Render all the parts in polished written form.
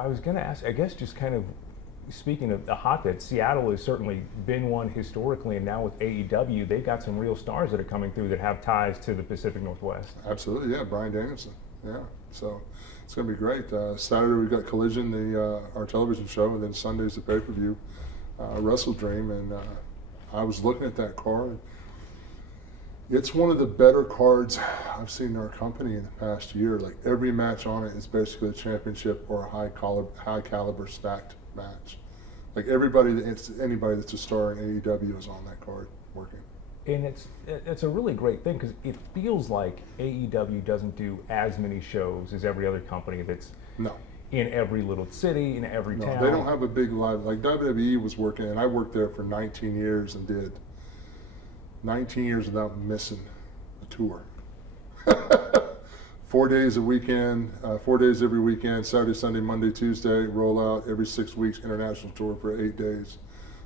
I was going to ask, I guess just kind of speaking of the hotbed, Seattle has certainly been one historically, and now with AEW, they've got some real stars that are coming through that have ties to the Pacific Northwest. Absolutely, yeah, Brian Danielson, yeah. So it's going to be great. Saturday we've got Collision, our television show, and then Sunday's the pay-per-view, WrestleDream, and I was looking at that card. It's one of the better cards I've seen in our company in the past year. Like every match on it is basically a championship or a high caliber stacked match. Like anybody that's a star in AEW is on that card working. And it's a really great thing because it feels like AEW doesn't do as many shows as every other company that's in every little city, in every town. They don't have a big live, like WWE was working, and I worked there for 19 years and did 19 years without missing a tour. 4 days a weekend, 4 days every weekend, Saturday, Sunday, Monday, Tuesday, roll out every 6 weeks, international tour for 8 days,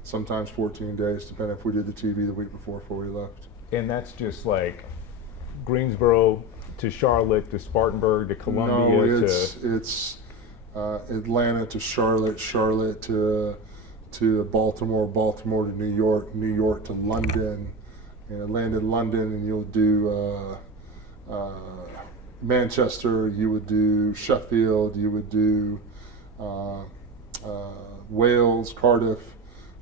sometimes 14 days, depending if we did the TV the week before we left. And that's just like Greensboro to Charlotte to Spartanburg to Columbia. No, it's Atlanta to Charlotte, Charlotte to Baltimore, Baltimore to New York, New York to London, and land in London, and you'll do Manchester, you would do Sheffield, you would do Wales, Cardiff,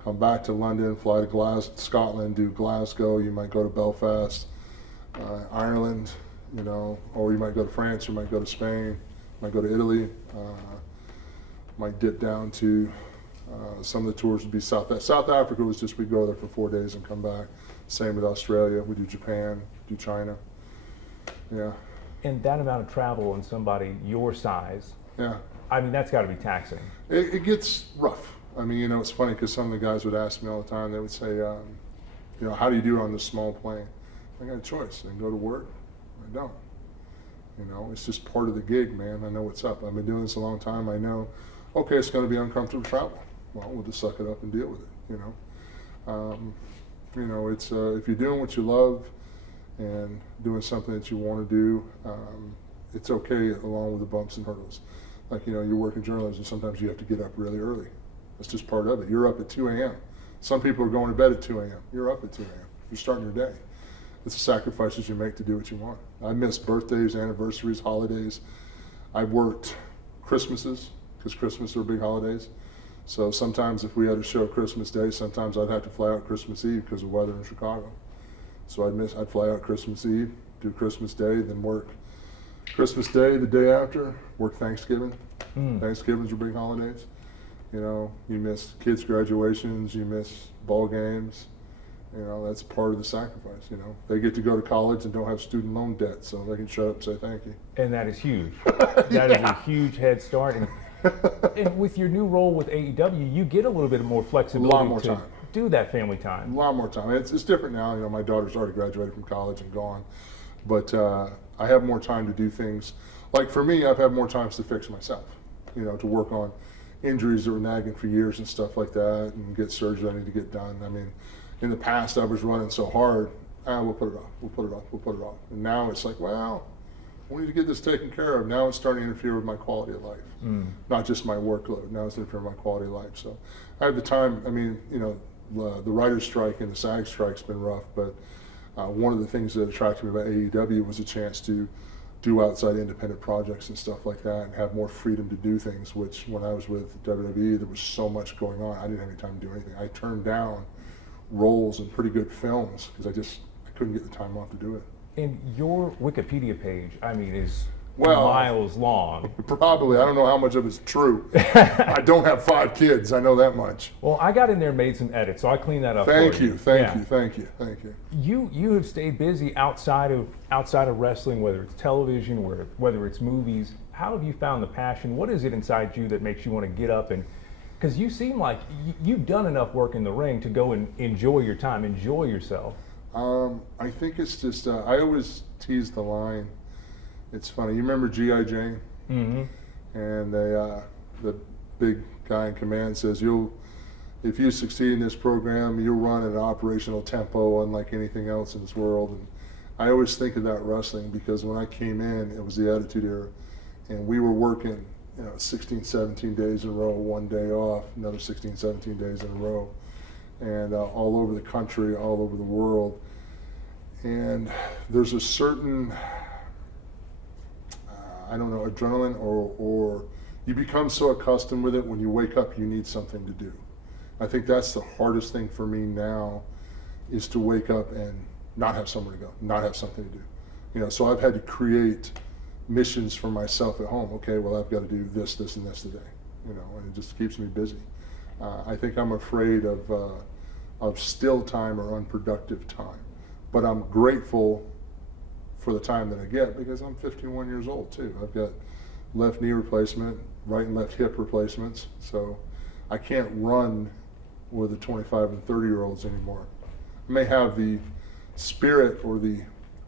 come back to London, fly to Scotland, do Glasgow, you might go to Belfast, Ireland, or you might go to France, you might go to Spain, might go to Italy, might dip down to some of the tours would be South Africa was just, we'd go there for 4 days and come back. Same with Australia, we do Japan, do China, yeah. And that amount of travel and somebody your size, yeah. I mean, that's got to be taxing. It gets rough. I mean, it's funny because some of the guys would ask me all the time, they would say, how do you do on this small plane? I got a choice. I can go to work, I don't. It's just part of the gig, man. I know what's up. I've been doing this a long time. I know, okay, it's going to be uncomfortable travel. Well, we'll just suck it up and deal with it, it's if you're doing what you love and doing something that you want to do, it's okay along with the bumps and hurdles. Like, you're working journalism, sometimes you have to get up really early. That's just part of it. You're up at 2 a.m. Some people are going to bed at 2 a.m. You're up at 2 a.m. You're starting your day. It's the sacrifices you make to do what you want. I miss birthdays, anniversaries, holidays. I worked Christmases, because Christmas are big holidays. So sometimes if we had a show Christmas Day, sometimes I'd have to fly out Christmas Eve because of weather in Chicago. So I'd fly out Christmas Eve, do Christmas Day, then work Christmas Day, the day after, work Thanksgiving. Thanksgivings are big holidays. You miss kids' graduations, you miss ball games. That's part of the sacrifice, They get to go to college and don't have student loan debt, so they can shut up and say thank you. And that is huge. That is a huge head start. And with your new role with AEW, you get a little bit more flexibility. A lot more time. Do that family time. A lot more time. It's different now. My daughter's already graduated from college and gone. But I have more time to do things. Like for me, I've had more times to fix myself, to work on injuries that were nagging for years and stuff like that, and get surgery I need to get done. I mean, in the past I was running so hard, we'll put it off. And now it's like, well, we need to get this taken care of. Now it's starting to interfere with my quality of life. Not just my workload. Now it's interfering with my quality of life. So I have the time. I mean, the writer's strike and the SAG strike's been rough, but one of the things that attracted me about AEW was a chance to do outside independent projects and stuff like that and have more freedom to do things, which when I was with WWE, there was so much going on. I didn't have any time to do anything. I turned down roles in pretty good films because I couldn't get the time off to do it. And your Wikipedia page, I mean, is miles long. Probably. I don't know how much of it's true. I don't have 5 kids. I know that much. Well, I got in there and made some edits, so I cleaned that up. Thank for you. Thank you. You have stayed busy outside of wrestling, whether it's television, whether it's movies. How have you found the passion? What is it inside you that makes you want to get up and? Because you seem like you've done enough work in the ring to go and enjoy your time, enjoy yourself. I think it's just, I always tease the line. It's funny. You remember G.I. Jane? Mm-hmm. And the big guy in command says, if you succeed in this program, you'll run at an operational tempo unlike anything else in this world. And I always think of that wrestling because when I came in, it was the Attitude Era. And we were working 16, 17 days in a row, 1 day off, another 16, 17 days in a row, and all over the country, all over the world. And there's a certain, I don't know, adrenaline, or you become so accustomed with it, when you wake up, you need something to do. I think that's the hardest thing for me now, is to wake up and not have somewhere to go, not have something to do. So I've had to create missions for myself at home. Okay, well, I've got to do this, this, and this today, and it just keeps me busy. I think I'm afraid of still time or unproductive time, but I'm grateful for the time that I get, because I'm 51 years old too. I've got left knee replacement, right and left hip replacements, so I can't run with the 25 and 30-year-olds anymore. I may have the spirit or the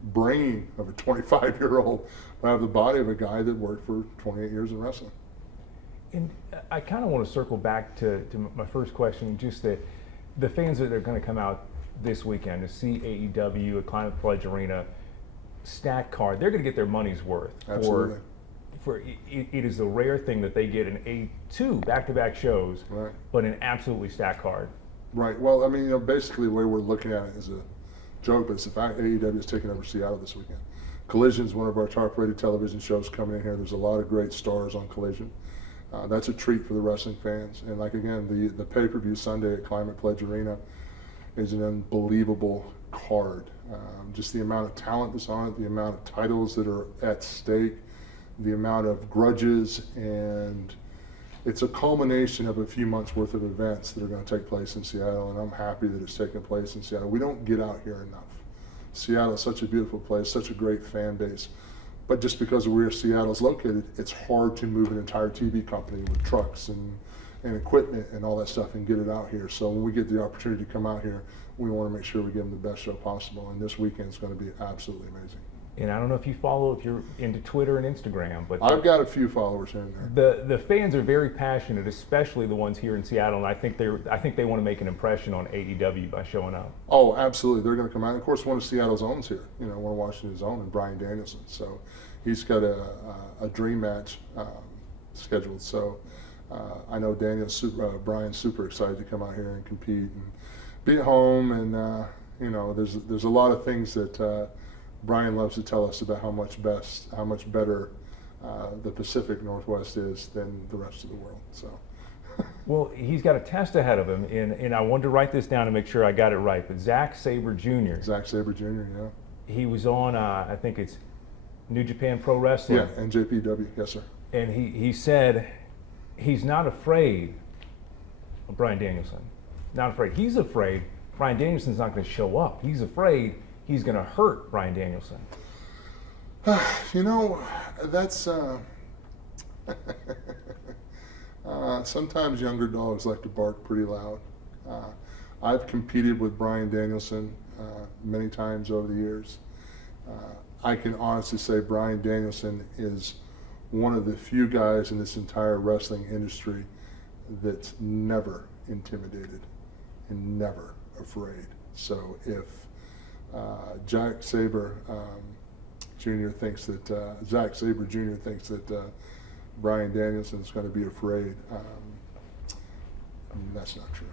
brain of a 25-year-old, but I have the body of a guy that worked for 28 years in wrestling. And I kind of want to circle back to my first question, just the fans that are going to come out this weekend to see AEW at Climate Pledge Arena, stacked card, they're going to get their money's worth. Absolutely. It is a rare thing that they get two back-to-back shows, right, but an absolutely stacked card. Right. Well, I mean, basically the way we're looking at it is a joke, but it's the fact AEW is taking over Seattle this weekend. Collision's one of our top-rated television shows coming in here. There's a lot of great stars on Collision. That's a treat for the wrestling fans. And like, again, the pay-per-view Sunday at Climate Pledge Arena is an unbelievable card. Just the amount of talent that's on it, the amount of titles that are at stake, the amount of grudges, and it's a culmination of a few months worth of events that are going to take place in Seattle, and I'm happy that it's taking place in Seattle. We don't get out here enough. Seattle is such a beautiful place, such a great fan base, but just because of where Seattle's located, it's hard to move an entire TV company with trucks and equipment and all that stuff and get it out here. So when we get the opportunity to come out here, we want to make sure we give them the best show possible, and this weekend is going to be absolutely amazing. And I don't know if you're into Twitter and Instagram, but I've got a few followers here and there. The fans are very passionate, especially the ones here in Seattle, and I think they want to make an impression on AEW by showing up. Oh, absolutely, they're going to come out. And of course, one of Seattle's owns here, one of Washington's own, and Brian Danielson. So he's got a dream match scheduled. So I know Brian's super excited to come out here and compete and be at home, and there's a lot of things that Brian loves to tell us about how much better the Pacific Northwest is than the rest of the world. So, well, he's got a test ahead of him, and I wanted to write this down to make sure I got it right. But Zack Sabre Jr. Zack Sabre Jr. Yeah. He was on, I think it's New Japan Pro Wrestling. Yeah, and JPW, yes sir. And he said he's not afraid of Brian Danielson. Not afraid. He's afraid Brian Danielson's not going to show up. He's afraid he's going to hurt Brian Danielson. That's sometimes younger dogs like to bark pretty loud. I've competed with Brian Danielson many times over the years. I can honestly say Brian Danielson is one of the few guys in this entire wrestling industry that's never intimidated and never afraid. So if Zack Sabre Jr. thinks that Brian Danielson is going to be afraid, that's not true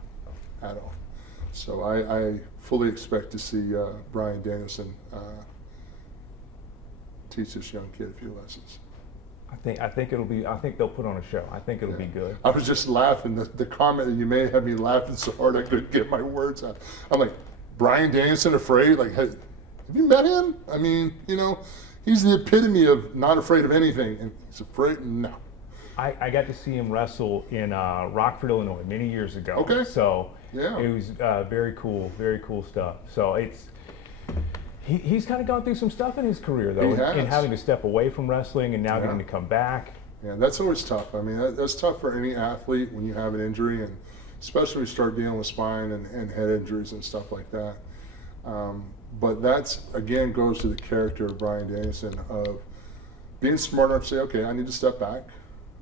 at all. So I fully expect to see Brian Danielson teach this young kid a few lessons. I think they'll put on a show. I think it'll be good. I was just laughing. The comment that you made had me laughing so hard I couldn't get my words out. I'm like, Brian Danielson afraid? Like, hey, have you met him? I mean, he's the epitome of not afraid of anything, and he's afraid. No. I got to see him wrestle in Rockford, Illinois, many years ago. Okay. So yeah, it was very cool stuff. So he's kind of gone through some stuff in his career, though, in having to step away from wrestling and now getting to come back. Yeah, that's always tough. I mean, that's tough for any athlete when you have an injury, and especially when you start dealing with spine and head injuries and stuff like that. But that's, again, goes to the character of Brian Danielson of being smart enough to say, okay, I need to step back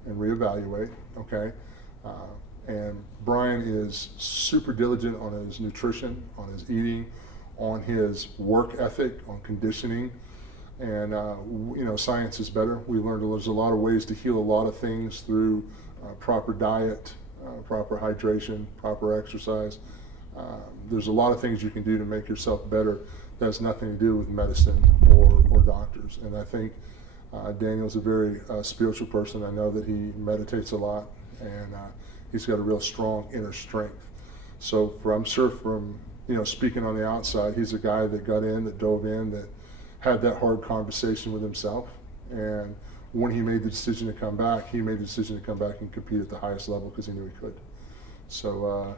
and reevaluate, okay? And Brian is super diligent on his nutrition, on his eating, on his work ethic, on conditioning. And science is better. We learned there's a lot of ways to heal a lot of things through proper diet, proper hydration, proper exercise. There's a lot of things you can do to make yourself better that has nothing to do with medicine or doctors. And I think Daniel's a very spiritual person. I know that he meditates a lot, and he's got a real strong inner strength. So I'm sure from speaking on the outside, he's a guy that got in, that dove in, that had that hard conversation with himself. And when he made the decision to come back, he made the decision to come back and compete at the highest level because he knew he could. So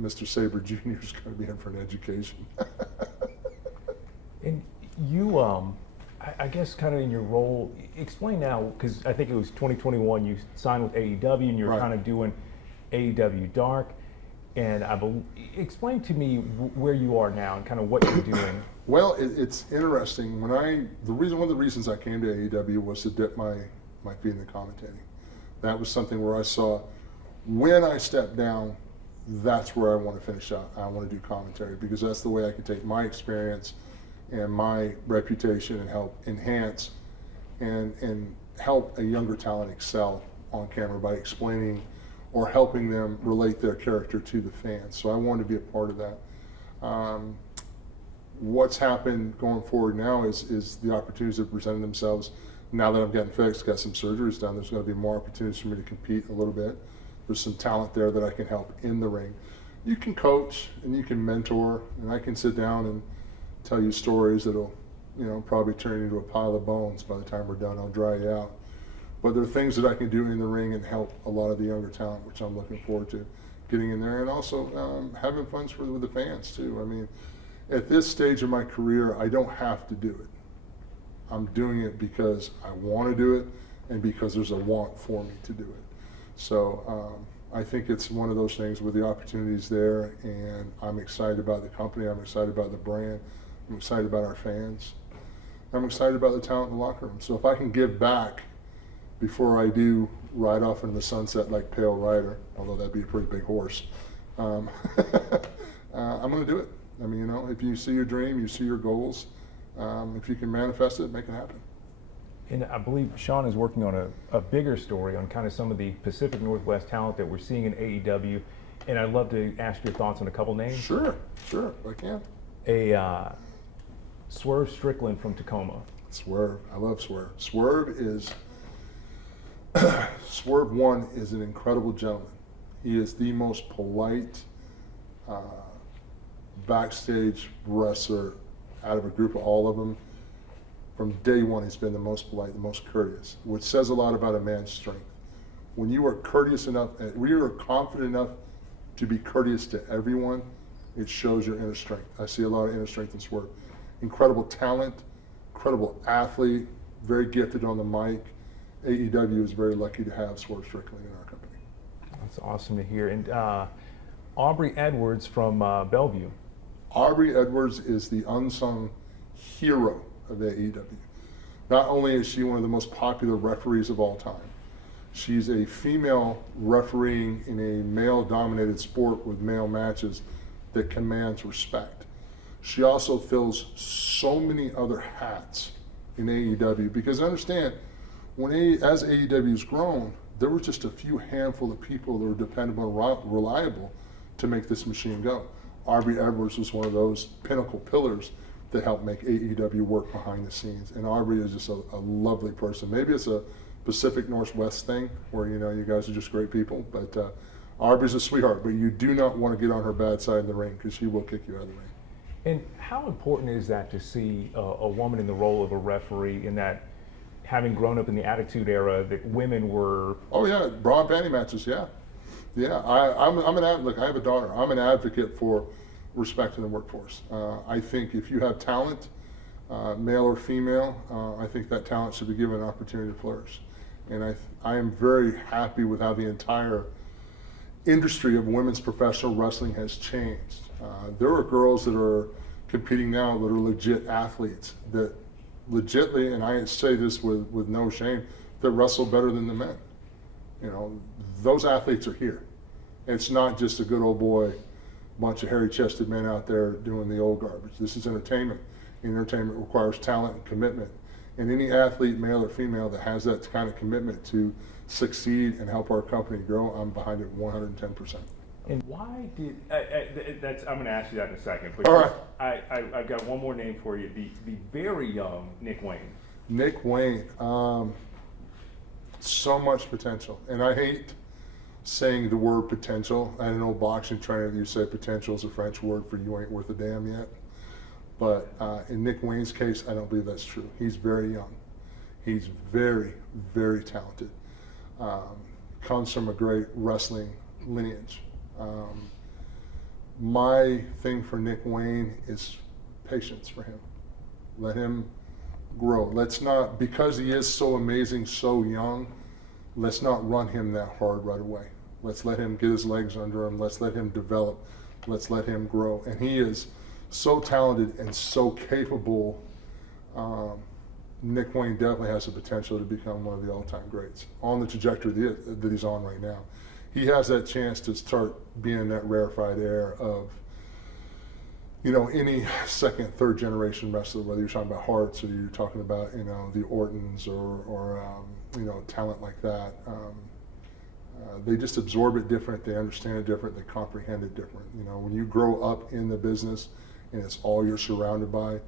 Mr. Sabre Jr. is going to be in for an education. And you, I guess kind of in your role, explain now, because I think it was 2021, you signed with AEW and you're Right. kind of doing AEW Dark. And explain to me where you are now and kind of what you're doing. Well, it's interesting. One of the reasons I came to AEW was to dip my feet in the commentating. That was something where I saw, when I step down, that's where I want to finish out. I want to do commentary because that's the way I can take my experience and my reputation and help enhance and help a younger talent excel on camera by explaining or helping them relate their character to the fans. So I wanted to be a part of that. What's happened going forward now is the opportunities that presented themselves. Now that I'm getting fixed, got some surgeries done, there's going to be more opportunities for me to compete a little bit. There's some talent there that I can help in the ring. You can coach and you can mentor, and I can sit down and tell you stories that'll probably turn into a pile of bones by the time we're done. I'll dry you out. But there are things that I can do in the ring and help a lot of the younger talent, which I'm looking forward to getting in there, and also having fun with the fans too. I mean, at this stage of my career, I don't have to do it. I'm doing it because I want to do it and because there's a want for me to do it. So I think it's one of those things where the opportunity's there, and I'm excited about the company, I'm excited about the brand, I'm excited about our fans, I'm excited about the talent in the locker room. So if I can give back before I do ride off into the sunset like Pale Rider, although that'd be a pretty big horse, I'm going to do it. I mean, if you see your dream, you see your goals, if you can manifest it, make it happen. And I believe Sean is working on a bigger story on kind of some of the Pacific Northwest talent that we're seeing in AEW. And I'd love to ask your thoughts on a couple names. Sure, I can. Swerve Strickland from Tacoma. Swerve, I love Swerve. Swerve One is an incredible gentleman. He is the most polite backstage wrestler out of a group of all of them. From day one, he's been the most polite, the most courteous, which says a lot about a man's strength. When you are courteous enough, when you are confident enough to be courteous to everyone, it shows your inner strength. I see a lot of inner strength in Swerve. Incredible talent, incredible athlete, very gifted on the mic. AEW is very lucky to have Swerve Strickland in our company. That's awesome to hear. And Aubrey Edwards from Bellevue. Aubrey Edwards is the unsung hero of AEW. Not only is she one of the most popular referees of all time, she's a female refereeing in a male-dominated sport with male matches that commands respect. She also fills so many other hats in AEW because understand, as AEW's grown, there were just a few handful of people that were dependable and reliable to make this machine go. Aubrey Edwards was one of those pinnacle pillars that helped make AEW work behind the scenes. And Aubrey is just a lovely person. Maybe it's a Pacific Northwest thing where you guys are just great people, but Aubrey's a sweetheart, but you do not want to get on her bad side in the ring because she will kick you out of the ring. And how important is that to see a woman in the role of a referee, in that, having grown up in the Attitude Era, that women were... Oh yeah, bra and panty matches, yeah. Yeah, I'm an look, I have a daughter. I'm an advocate for respect in the workforce. I think if you have talent, male or female, I think that talent should be given an opportunity to flourish. And I am very happy with how the entire industry of women's professional wrestling has changed. There are girls that are competing now that are legit athletes, that legitly, and I say this with no shame, that wrestle better than the men. Those athletes are here. It's not just a good old boy, bunch of hairy-chested men out there doing the old garbage. This is entertainment. Entertainment requires talent and commitment. And any athlete, male or female, that has that kind of commitment to succeed and help our company grow, I'm behind it 110%. And why did I'm going to ask you that in a second. But all right, I've got one more name for you. The very young Nick Wayne. Nick Wayne, so much potential, and I hate saying the word potential. I had an old boxing trainer that used to say potential is a French word for you ain't worth a damn yet. But in Nick Wayne's case, I don't believe that's true. He's very young. He's very, very talented. Comes from a great wrestling lineage. My thing for Nick Wayne is patience for him. Let him grow. Let's not, because he is so amazing, so young, let's not run him that hard right away. Let's let him get his legs under him. Let's let him develop. Let's let him grow. And he is so talented and so capable. Nick Wayne definitely has the potential to become one of the all-time greats on the trajectory that he's on right now. He has that chance to start being that rarefied air of, you know, any second, third generation wrestler, whether you're talking about Harts or you're talking about, you know, the Ortons or you know, talent like that. They just absorb it different, they understand it different, they comprehend it different. You know, when you grow up in the business and it's all you're surrounded by,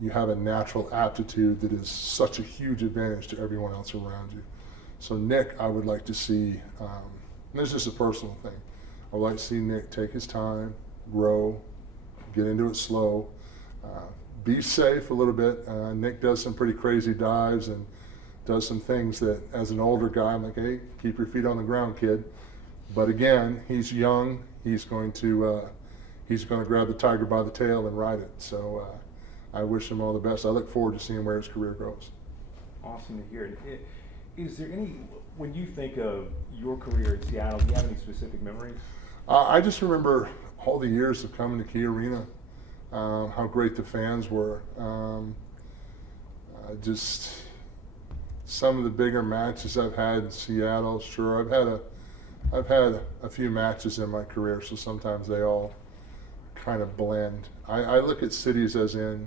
you have a natural aptitude that is such a huge advantage to everyone else around you. So Nick, I would like to see, and this is just a personal thing, I would like to see Nick take his time, grow, get into it slow, be safe a little bit. Nick does some pretty crazy dives and does some things that, as an older guy, I'm like, hey, keep your feet on the ground, kid. But again, he's young. He's going to grab the tiger by the tail and ride it. So I wish him all the best. I look forward to seeing where his career goes. Awesome to hear. Is there any, when you think of your career in Seattle, do you have any specific memories? I just remember all the years of coming to Key Arena, how great the fans were. Just some of the bigger matches I've had in Seattle. Sure, I've had a few matches in my career, so sometimes they all kind of blend. I look at cities as in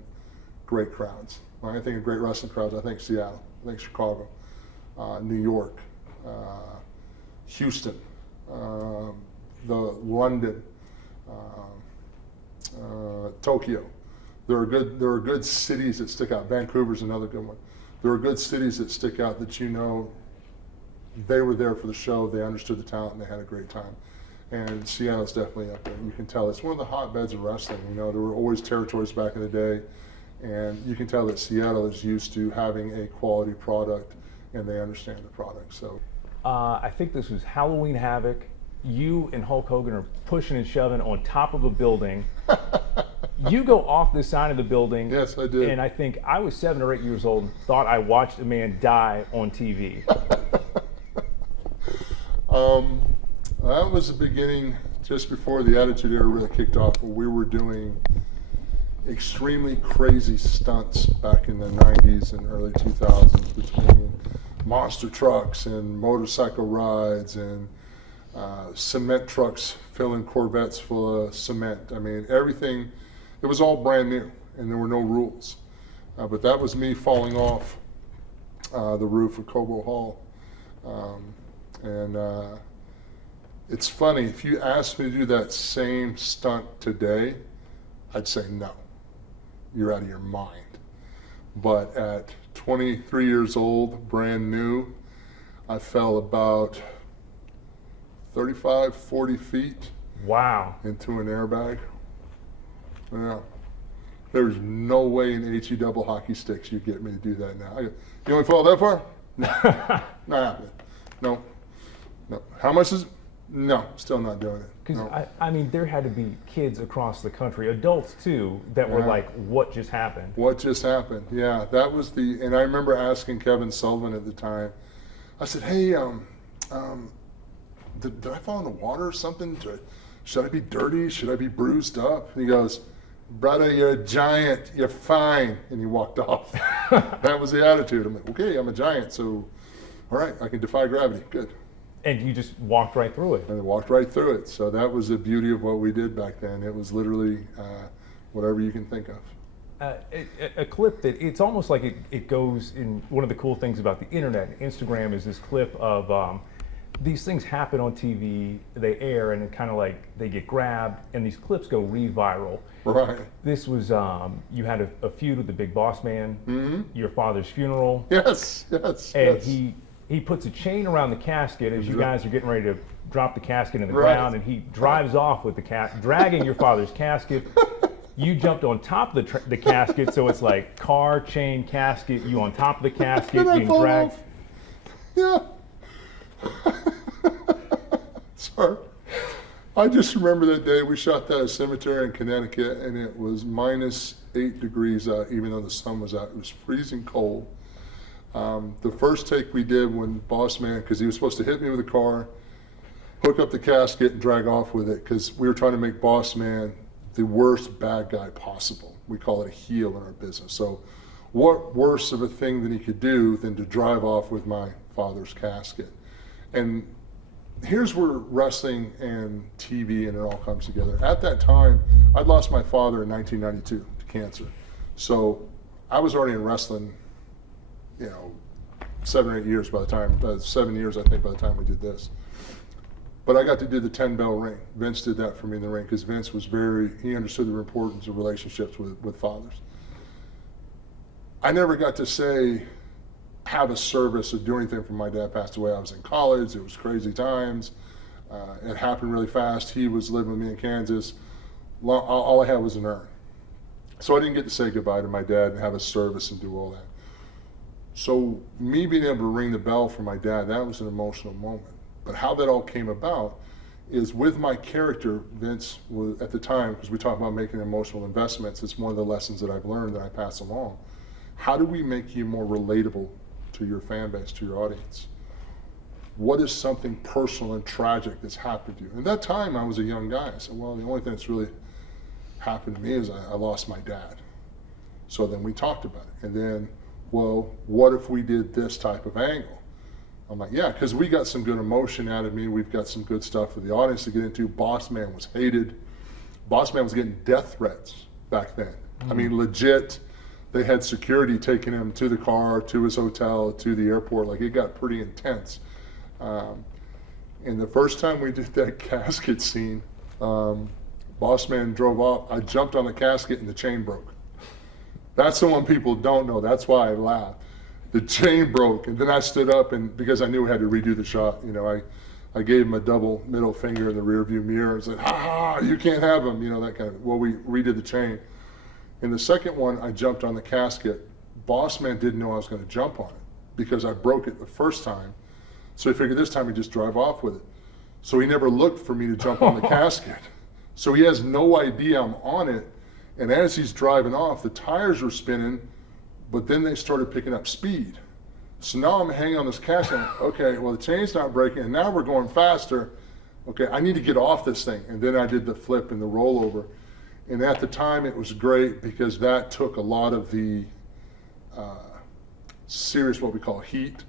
great crowds. When I think of great wrestling crowds, I think Seattle, I think Chicago, New York, Houston, London, Tokyo. There are good cities that stick out. Vancouver's another good one. There are good cities that stick out that, you know, they were there for the show, they understood the talent, and they had a great time. And Seattle's definitely up there. You can tell it's one of the hotbeds of wrestling. You know, there were always territories back in the day, and you can tell that Seattle is used to having a quality product, and they understand the product. So, I think this was Halloween Havoc. You and Hulk Hogan are pushing and shoving on top of a building. You go off the side of the building. Yes, I did. And I think I was 7 or 8 years old and thought I watched a man die on TV. That was the beginning, just before the Attitude Era really kicked off, where we were doing extremely crazy stunts back in the 90s and early 2000s between monster trucks and motorcycle rides and cement trucks filling Corvettes full of cement. I mean, everything, it was all brand new and there were no rules. But that was me falling off the roof of Cobo Hall. It's funny, if you asked me to do that same stunt today, I'd say no. You're out of your mind. But at 23 years old, brand new, I fell about 35, 40 feet. Wow. Into an airbag. Yeah. There's no way in HE double hockey sticks you get me to do that now. You want to fall that far? No. Not happening. No. No. How much is it? No, still not doing it. Because, no. I mean, there had to be kids across the country, adults too, that were like, what just happened? What just happened? Yeah, that was and I remember asking Kevin Sullivan at the time, I said, hey, did I fall in the water or something? Should I be dirty? Should I be bruised up? And he goes, brother, you're a giant, you're fine. And he walked off. That was the attitude. I'm like, okay, I'm a giant, so all right, I can defy gravity, good. And you just walked right through it. And I walked right through it. So that was the beauty of what we did back then. It was literally whatever you can think of. A clip that it's almost like it goes in. One of the cool things about the internet and Instagram is this clip of these things happen on TV, they air, and it kind of like they get grabbed, and these clips go re-viral. Right. This was you had a feud with the Big Boss Man, your father's funeral. Yes. And he puts a chain around the casket as you guys are getting ready to drop the casket in the ground, and he drives off with the dragging your father's casket. You jumped on top of the casket, so it's like car, chain, casket, you on top of the casket, being dragged. Yeah. Sorry. I just remember that day we shot that at a cemetery in Connecticut, and it was -8 degrees out, even though the sun was out. It was freezing cold. The first take we did when Boss Man, because he was supposed to hit me with a car, hook up the casket and drag off with it, because we were trying to make Boss Man the worst bad guy possible. We call it a heel in our business. So what worse of a thing than he could do than to drive off with my father's casket? And here's where wrestling and TV and it all comes together. At that time, I'd lost my father in 1992 to cancer. So I was already in wrestling, 7 or 8 years by the time, 7 years I think by the time we did this. But I got to do the 10-bell ring. Vince did that for me in the ring because Vince was he understood the importance of relationships with fathers. I never got to have a service or do anything for my dad passed away. I was in college, it was crazy times. It happened really fast. He was living with me in Kansas. All I had was an urn. So I didn't get to say goodbye to my dad and have a service and do all that. So me being able to ring the bell for my dad, that was an emotional moment. But how that all came about is with my character, Vince was at the time, because we talk about making emotional investments, it's one of the lessons that I've learned that I pass along. How do we make you more relatable to your fan base, to your audience? What is something personal and tragic that's happened to you? And at that time, I was a young guy. I said, well, the only thing that's really happened to me is I lost my dad. So then we talked about it. And then, well, what if we did this type of angle? I'm like, yeah, because we got some good emotion out of me. We've got some good stuff for the audience to get into. Boss Man was hated. Boss Man was getting death threats back then. I mean, legit. They had security taking him to the car, to his hotel, to the airport. Like, it got pretty intense. And the first time we did that casket scene, Boss Man drove off. I jumped on the casket and the chain broke. That's the one people don't know. That's why I laugh. The chain broke, and then I stood up, and because I knew I had to redo the shot, I gave him a double middle finger in the rearview mirror and said, "Ha, you can't have him," that kind of. Well, we redid the chain. In the second one, I jumped on the casket. Boss Man didn't know I was going to jump on it because I broke it the first time, so he figured this time he'd just drive off with it. So he never looked for me to jump on the casket. So he has no idea I'm on it, and as he's driving off, the tires were spinning. But then they started picking up speed. So now I'm hanging on this casket. Okay, well, the chain's not breaking, and now we're going faster. Okay, I need to get off this thing. And then I did the flip and the rollover. And at the time, it was great because that took a lot of the serious, what we call heat,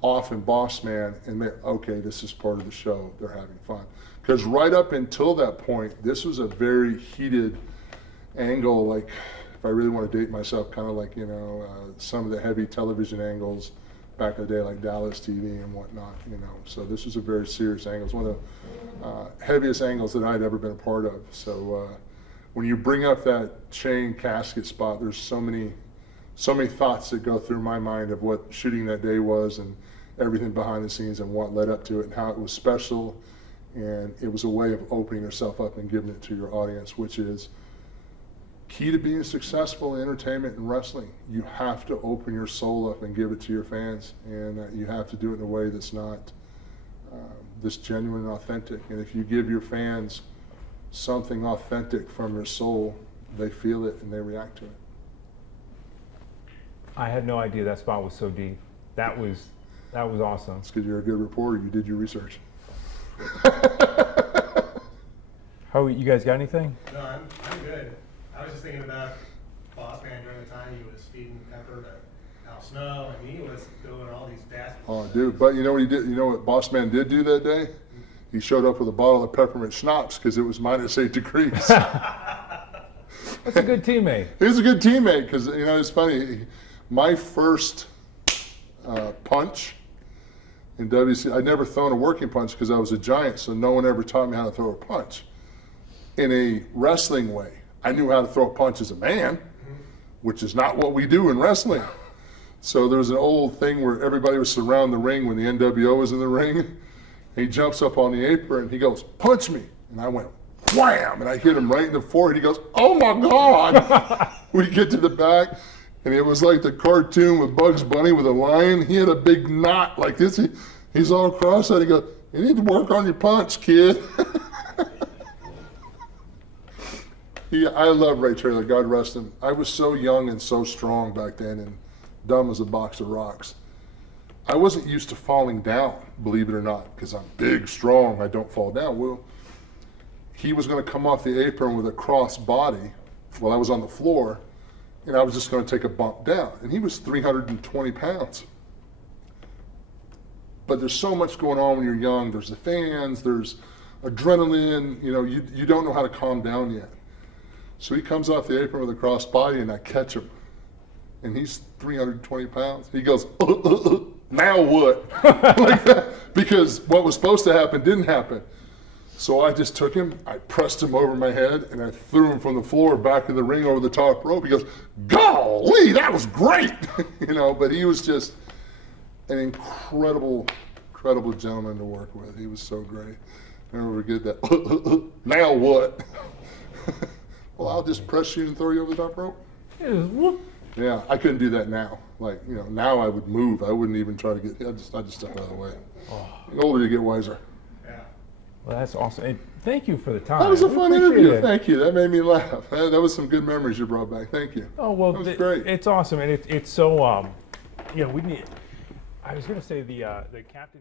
off in Boss Man. And okay, this is part of the show. They're having fun. Because right up until that point, this was a very heated angle, like, if I really want to date myself, kind of like, some of the heavy television angles back in the day, like Dallas TV and whatnot, So this was a very serious angle. It's one of the heaviest angles that I'd ever been a part of. So when you bring up that chain casket spot, there's so many thoughts that go through my mind of what shooting that day was and everything behind the scenes and what led up to it and how it was special. And it was a way of opening yourself up and giving it to your audience, which is key to being successful in entertainment and wrestling. You have to open your soul up and give it to your fans, and you have to do it in a way that's not this genuine and authentic. And if you give your fans something authentic from your soul, they feel it and they react to it. I had no idea that spot was so deep. That was awesome. It's because you're a good reporter. You did your research. How you guys got anything? No, I'm good. I was just thinking about Boss Man during the time he was feeding Pepper to Al Snow, and he was doing all these dastardly Oh, dude! But you know what he did? You know what Boss Man did do that day? He showed up with a bottle of peppermint schnapps because it was -8 degrees. That's a good teammate. He was a good teammate because, you know, it's funny. My first punch in WC, I'd never thrown a working punch because I was a giant, so no one ever taught me how to throw a punch. In a wrestling way, I knew how to throw a punch as a man, which is not what we do in wrestling. So there was an old thing where everybody was surrounding the ring when the NWO was in the ring. He jumps up on the apron, he goes, punch me. And I went, wham, and I hit him right in the forehead. He goes, oh my God. We get to the back, and it was like the cartoon with Bugs Bunny with a lion. He had a big knot like this. He's all cross-eyed. He goes, you need to work on your punch, kid. I love Ray Traylor, God rest him. I was so young and so strong back then and dumb as a box of rocks. I wasn't used to falling down, believe it or not, because I'm big, strong, I don't fall down. Well, he was going to come off the apron with a cross body while I was on the floor, and I was just going to take a bump down. And he was 320 pounds. But there's so much going on when you're young. There's the fans, there's adrenaline, you know, you don't know how to calm down yet. So he comes off the apron with a cross body, and I catch him. And he's 320 pounds. He goes, now what? Like that. Because what was supposed to happen didn't happen. So I just took him, I pressed him over my head, and I threw him from the floor back in the ring over the top rope. He goes, golly, that was great. You know, but he was just an incredible gentleman to work with. He was so great. I never forget that. Now what? Well, I'll just press you and throw you over the top rope. Yeah, I couldn't do that now. Like, you know, now I would move. I wouldn't even try to get, I just step out of the way. The older you get, wiser. Yeah. Well, that's awesome. And thank you for the time. That was a We fun appreciate interview. it. Thank you. That made me laugh. That was some good memories you brought back. Thank you. Oh, well, That was great. it's awesome. And it's so, you know, we need, I was going to say the captain.